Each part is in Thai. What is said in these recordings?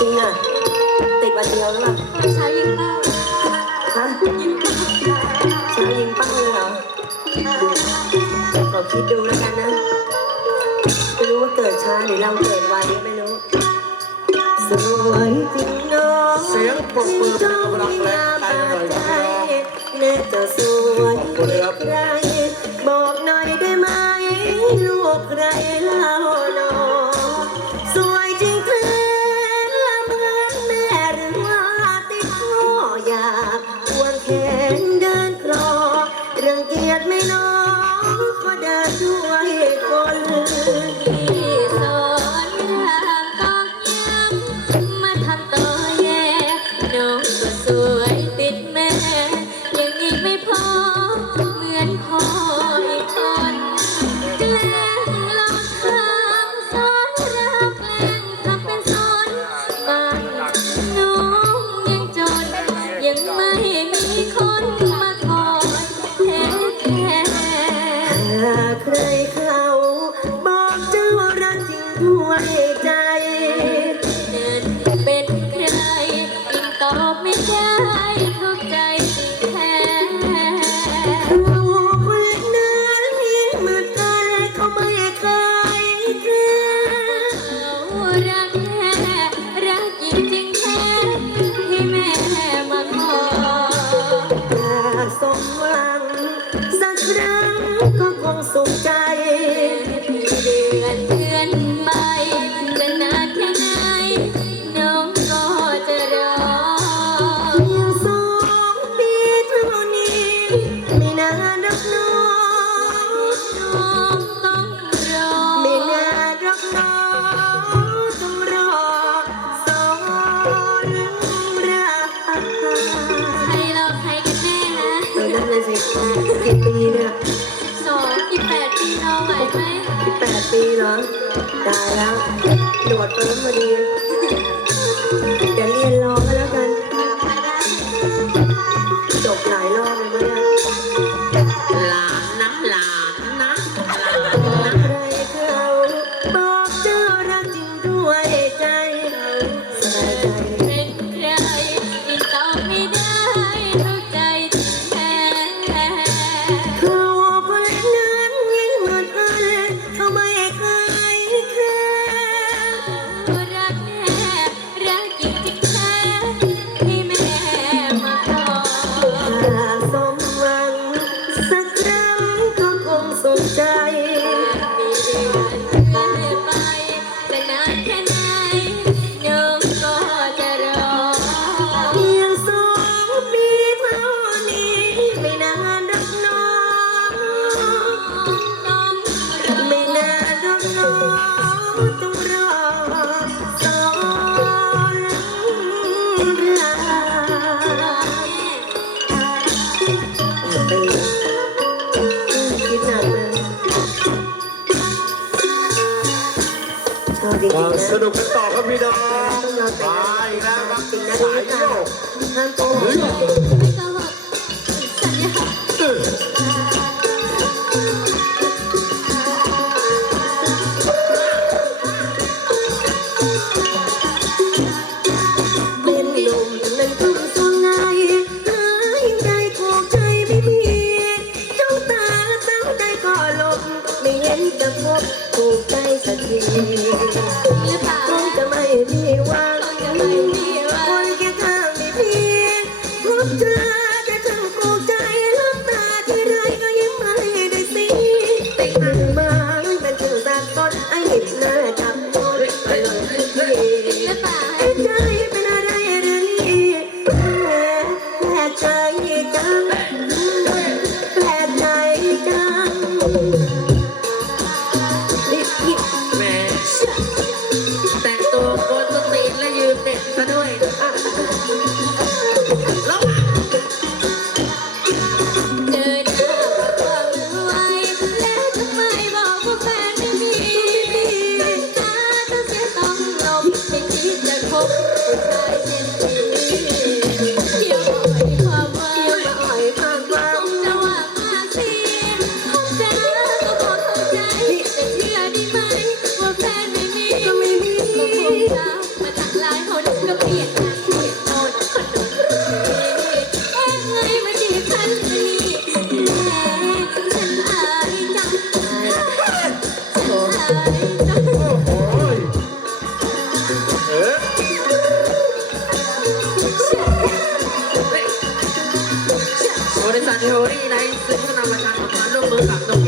จริงอะ ติดวันเดียวหรือเปล่าใช้ยิงเป้าฮะใช้ยิงเป้าเลยเหรอเราคิดดูแล้วกันนะ ไม่รู้ว่าเกิดช้าหรือเราเกิดวไนี้ไม่รู้ สวยจริงเนาะเสียงปรบมือเป็นกำลังแรงใจเลยครับแม่จะสวยใครบอกหน่อยได้ไหมลูกใคร สมหวัง สักครั้งก็คงสุขใจ กี่ปีเนี่ยสองกี่แปดปีเราไหวไหมกี่แปดปีเหรอตายแล้วหนวดเปิ้มมาดี จริงๆนสนุกกันต่อครับพี่น้องมาอีกแล้วครับสายโยกนั่นตัว down. น้ำเอ้ยเอ้ยไม่ได้คันเลยแมฉังฉันอายยังนำประชาสัมพัร่วมมือกับโรง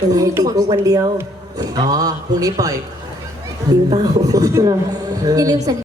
เออติดคุกวันเดียว อ๋อ พรุ่งนี้ปล่อย จริงเปล่า อย่าลืมสัญ